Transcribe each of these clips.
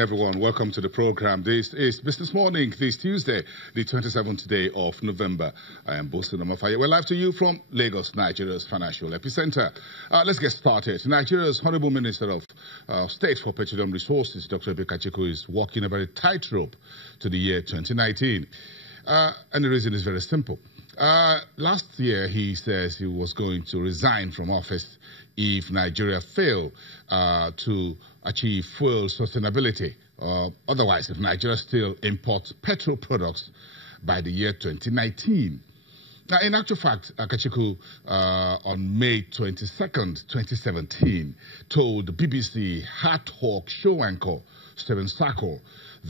everyone. Welcome to the program. This is Business Morning, this Tuesday, the 27th day of November. I am Bosun Amafaye. We're live to you from Lagos, Nigeria's financial epicenter. Let's get started. Nigeria's Honorable Minister of State for Petroleum Resources, Dr. Ileka, is walking a very tightrope to the year 2019. And the reason is very simple. Last year, he says he was going to resign from office if Nigeria failed to achieve fuel sustainability. Otherwise, if Nigeria still imports petrol products by the year 2019. Now, in actual fact, Kachiku, on May 22nd, 2017, told the BBC Hard Talk show anchor, Stephen Sacco,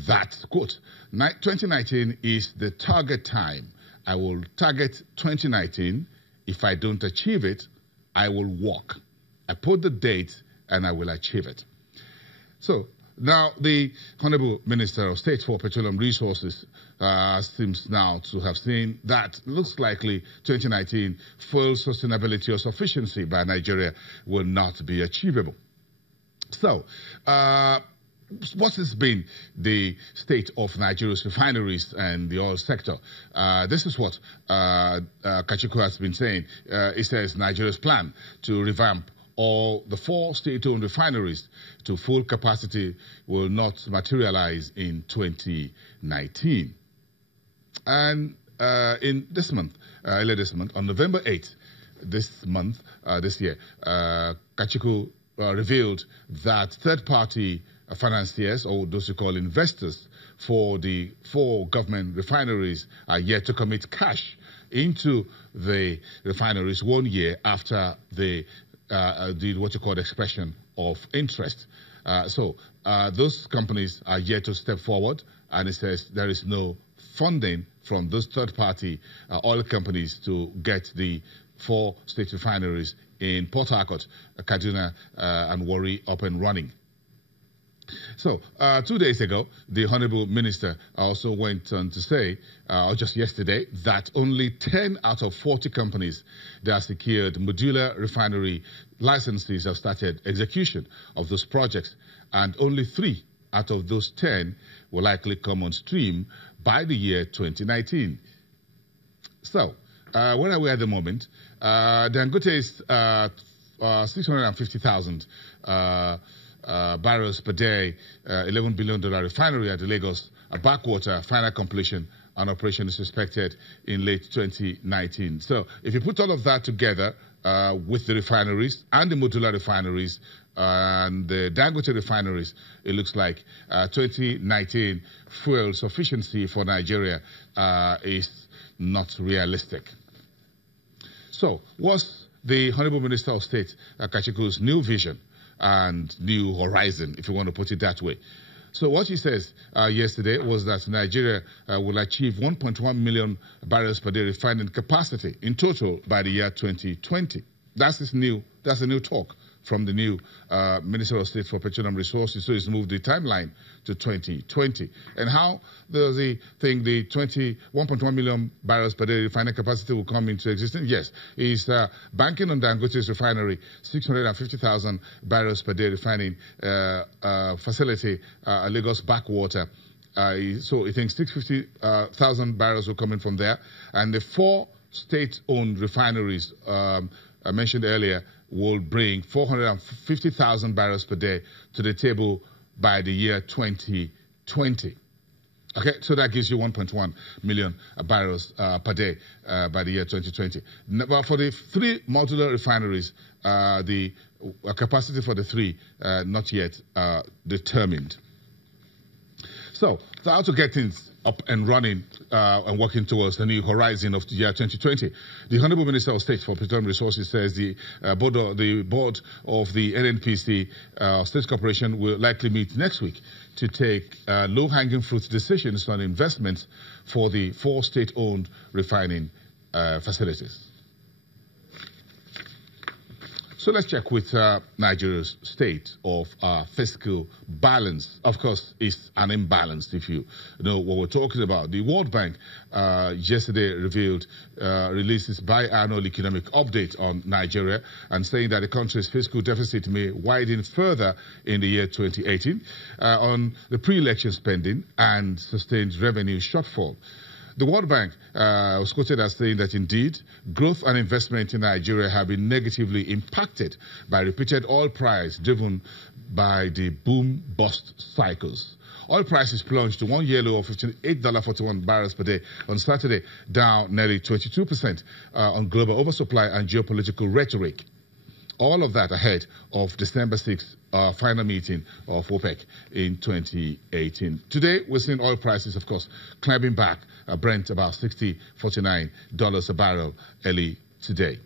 that, quote, 2019 is the target time. I will target 2019. If I don't achieve it, I will walk. I put the date and I will achieve it. So now the Honorable Minister of State for Petroleum Resources seems now to have seen that looks likely 2019 full sustainability or sufficiency by Nigeria will not be achievable. So what has been the state of Nigeria's refineries and the oil sector? This is what Kachiku has been saying. He says Nigeria's plan to revamp all the 4 state-owned refineries to full capacity will not materialize in 2019. And in this month, earlier this month, on November 8th, this year, Kachiku revealed that third-party financiers, or those who call investors, for the 4 government refineries are yet to commit cash into the refineries 1 year after they did what you call expression of interest. So those companies are yet to step forward, and it says there is no funding from those third-party oil companies to get the 4 state refineries in Port Harcourt, Kaduna, and Warri up and running. So, 2 days ago, the Honorable Minister also went on to say, or just yesterday, that only 10 out of 40 companies that secured modular refinery licenses have started execution of those projects, and only 3 out of those 10 will likely come on stream by the year 2019. So, where are we at the moment? Dangote's 650,000 barrels per day, $11 billion refinery at the Lagos backwater, final completion and operation is expected in late 2019. So if you put all of that together with the refineries and the modular refineries and the Dangote refineries, it looks like 2019 fuel sufficiency for Nigeria is not realistic. So what's the Honorable Minister of State, Kachiku's new vision and new horizon, if you want to put it that way? So what he says yesterday was that Nigeria will achieve 1.1 million barrels per day refining capacity in total by the year 2020. That's a new talk from the new Minister of State for Petroleum Resources. So he's moved the timeline to 2020. And how does he think the 1.1 million barrels per day refining capacity will come into existence? Yes, he's banking on Dangote's refinery, 650,000 barrels per day refining facility, Lagos backwater. So he thinks 650,000 barrels will come in from there. And the 4 state-owned refineries I mentioned earlier will bring 450,000 barrels per day to the table by the year 2020. Okay, so that gives you 1.1 million barrels per day by the year 2020. But for the 3 modular refineries, the capacity for the 3 not yet determined. So how to get things up and running and working towards the new horizon of the year 2020. The Honorable Minister of State for Petroleum Resources says the board of the NNPC State Corporation will likely meet next week to take low-hanging fruit decisions on investments for the 4 state-owned refining facilities. So let's check with Nigeria's state of fiscal balance. Of course, it's an imbalance if you know what we're talking about. The World Bank yesterday released its biannual economic update on Nigeria and saying that the country's fiscal deficit may widen further in the year 2018 on the pre-election spending and sustained revenue shortfall. The World Bank was quoted as saying that indeed, growth and investment in Nigeria have been negatively impacted by repeated oil price driven by the boom-bust cycles. Oil prices plunged to one-year low of $58.41 barrels per day on Saturday, down nearly 22% on global oversupply and geopolitical rhetoric. All of that ahead of December 6th final meeting of OPEC in 2018. Today, we're seeing oil prices, of course, climbing back. Brent about $60.49 a barrel early today.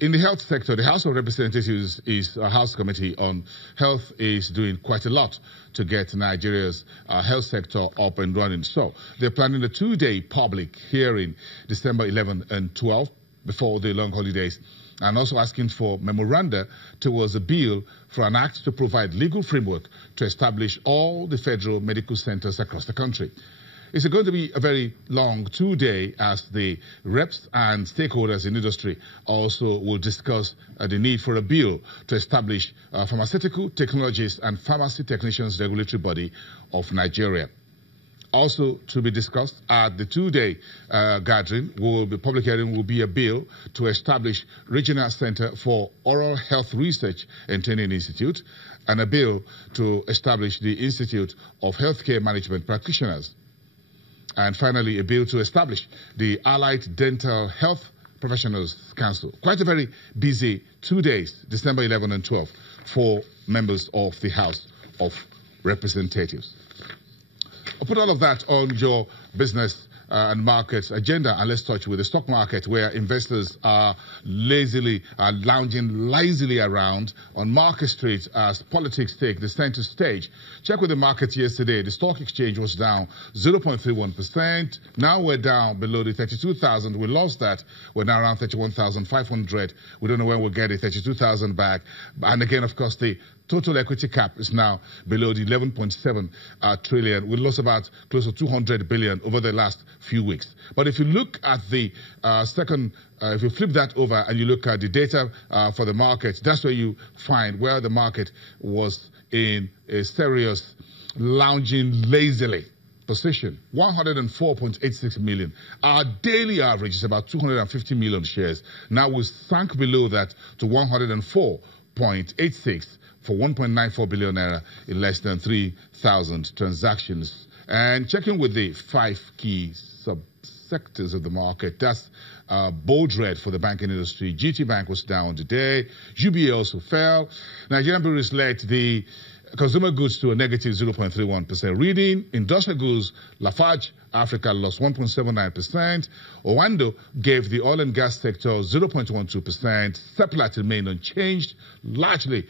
In the health sector, the House of Representatives House Committee on Health is doing quite a lot to get Nigeria's health sector up and running. So they're planning a two-day public hearing December 11 and 12 before the long holidays, and also asking for memoranda towards a bill for an act to provide legal framework to establish all the federal medical centers across the country. It's going to be a very long two-day as the reps and stakeholders in industry also will discuss the need for a bill to establish Pharmaceutical Technologies and Pharmacy Technicians Regulatory Body of Nigeria. Also to be discussed at the two-day gathering, public hearing will be a bill to establish Regional Center for Oral Health Research and Training Institute and a bill to establish the Institute of Healthcare Management Practitioners. And finally, a bill to establish the Allied Dental Health Professionals Council. Quite a very busy 2 days, December 11 and 12, for members of the House of Representatives. I'll put all of that on your business and markets agenda, and let's touch with the stock market, where investors are lounging lazily around on Market Street as politics take the center stage. Check with the market yesterday. The stock exchange was down 0.31%. Now we're down below the 32,000. We lost that. We're now around 31,500. We don't know when we'll get the 32,000 back. And again, of course, the total equity cap is now below the 11.7 trillion. We lost about close to 200 billion over the last few weeks. But if you look at the if you flip that over and you look at the data for the market, that's where you find where the market was in a serious lounging lazily position. 104.86 million. Our daily average is about 250 million shares. Now we sank below that to 104.86 for 1.94 billion naira in less than 3,000 transactions. And checking with the 5 key subsectors of the market, that's bold red for the banking industry. GT Bank was down today. UBA also fell. Nigerian Breweries led the consumer goods to a negative 0.31% reading. Industrial goods, Lafarge Africa lost 1.79%. Owando gave the oil and gas sector 0.12%. Seplat remained unchanged, largely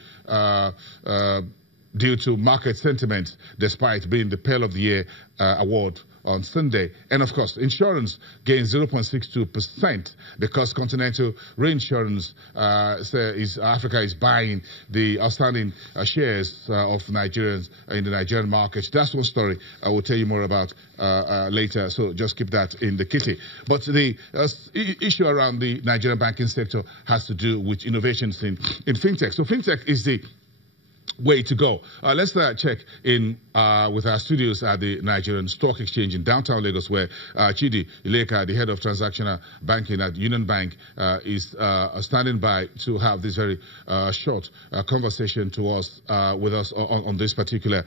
due to market sentiment, despite being the Pearl of the Year award on Sunday. And of course, insurance gained 0.62% because Continental Reinsurance Africa is buying the outstanding shares of Nigerians in the Nigerian market. That's one story I will tell you more about later, so just keep that in the kitty. But the issue around the Nigerian banking sector has to do with innovations in Fintech. So Fintech is the way to go. Let's check in with our studios at the Nigerian Stock Exchange in downtown Lagos, where Chidi Ileka, the head of transactional banking at Union Bank, is standing by to have this very short conversation with us on this particular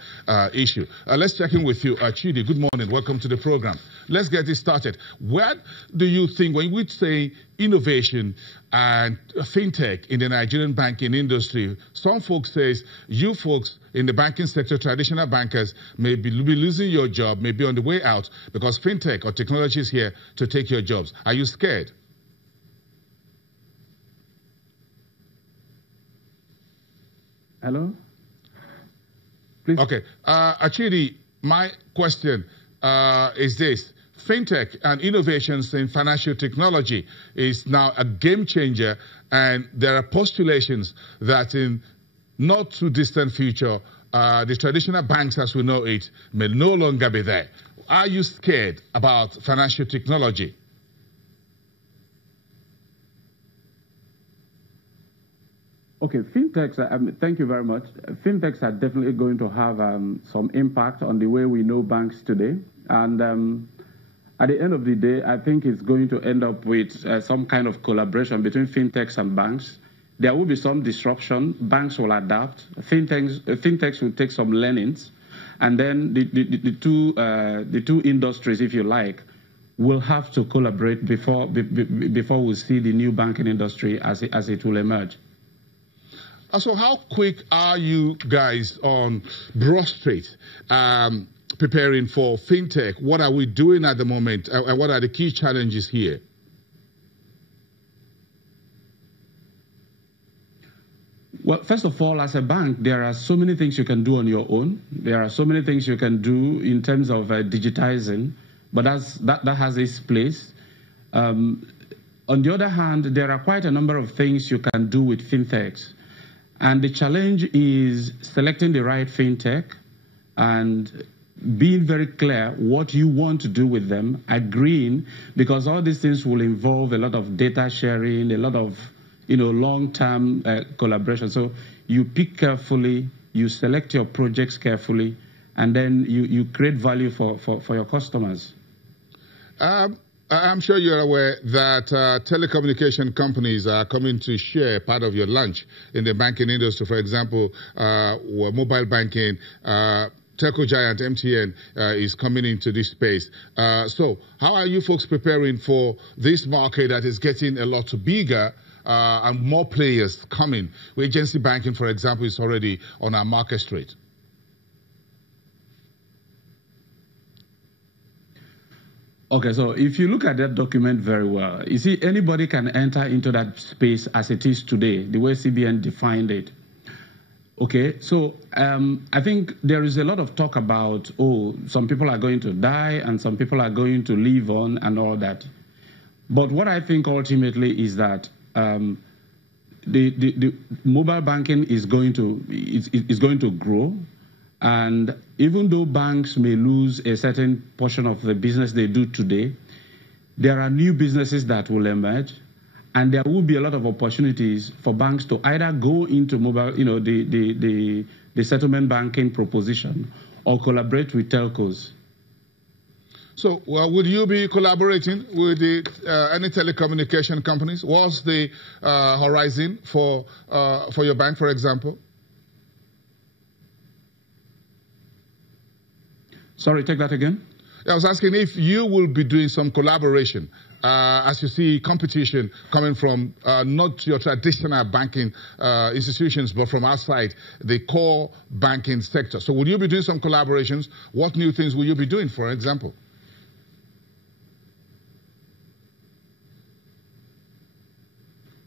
issue. Let's check in with you, Chidi. Good morning. Welcome to the program. Let's get this started. Where do you think, when we say innovation and fintech in the Nigerian banking industry, some folks say you folks in the banking sector, traditional bankers, may be losing your job, may be on the way out because fintech or technology is here to take your jobs. Are you scared? Hello? Please. Okay. Achidi, my question is this. Fintech and innovations in financial technology is now a game changer, and there are postulations that in not too distant future, the traditional banks as we know it may no longer be there. Are you scared about financial technology? Okay, fintechs, thank you very much. Fintechs are definitely going to have some impact on the way we know banks today. And at the end of the day, I think it's going to end up with some kind of collaboration between fintechs and banks. There will be some disruption. Banks will adapt. Fintechs will take some learnings. And then the two industries, if you like, will have to collaborate before we see the new banking industry as it will emerge. So how quick are you guys on Broad Street preparing for fintech? What are we doing at the moment, and what are the key challenges here? Well, first of all, as a bank, there are so many things you can do on your own. There are so many things you can do in terms of digitizing, but that has its place. On the other hand, there are quite a number of things you can do with fintechs. And the challenge is selecting the right fintech and being very clear what you want to do with them, agreeing, because all these things will involve a lot of data sharing, a lot of long-term collaboration. So you pick carefully, you select your projects carefully, and then you create value for your customers. I'm sure you're aware that telecommunication companies are coming to share part of your lunch in the banking industry. For example, mobile banking, telco giant MTN is coming into this space. So how are you folks preparing for this market that is getting a lot bigger and more players coming? Agency banking, for example, is already on our market street. Okay, so if you look at that document very well, you see anybody can enter into that space as it is today, the way CBN defined it. Okay, so I think there is a lot of talk about, some people are going to die and some people are going to live on and all that. But what I think ultimately is that the mobile banking is going to grow. And even though banks may lose a certain portion of the business they do today, there are new businesses that will emerge, and there will be a lot of opportunities for banks to either go into mobile, the settlement banking proposition, or collaborate with telcos. So, would you be collaborating with any telecommunication companies? What's the horizon for your bank, for example? Sorry, take that again. I was asking if you will be doing some collaboration as you see competition coming from not your traditional banking institutions, but from outside the core banking sector. So will you be doing some collaborations? What new things will you be doing, for example?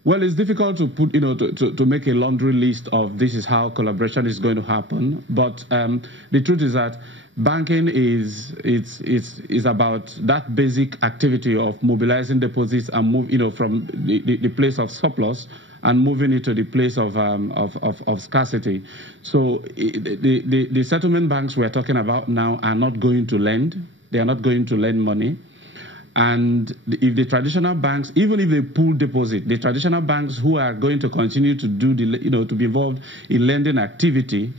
Well, it's difficult to put, to make a laundry list of this is how collaboration is going to happen. But the truth is that banking is about that basic activity of mobilizing deposits and move, from the place of surplus and moving it to the place of scarcity. So the settlement banks we're talking about now are not going to lend. They are not going to lend money. And if the traditional banks, even if they pool deposit, the traditional banks who are going to continue to do to be involved in lending activity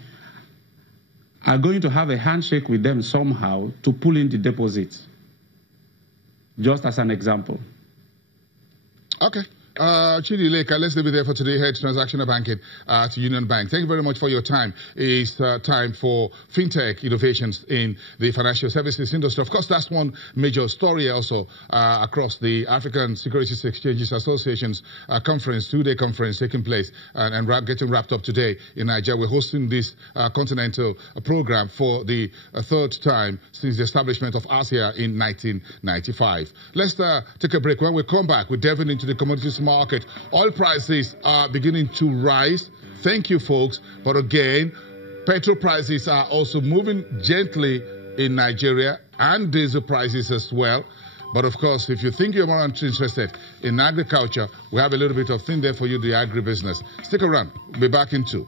are going to have a handshake with them somehow to pull in the deposits. Just as an example. Okay. Chidi Ileka, let's leave it there for today. Head Transactional Banking at Union Bank. Thank you very much for your time. It's time for fintech innovations in the financial services industry. Of course, that's one major story also across the African Securities Exchanges Association's conference, two-day conference taking place and getting wrapped up today in Nigeria. We're hosting this continental program for the third time since the establishment of ASEA in 1995. Let's take a break. When we come back, we're delving into the commodities market. Oil prices are beginning to rise. Thank you, folks. But again, petrol prices are also moving gently in Nigeria and diesel prices as well. But of course, if you think you're more interested in agriculture, we have a little bit of thing there for you, the agribusiness. Stick around. We'll be back in 2.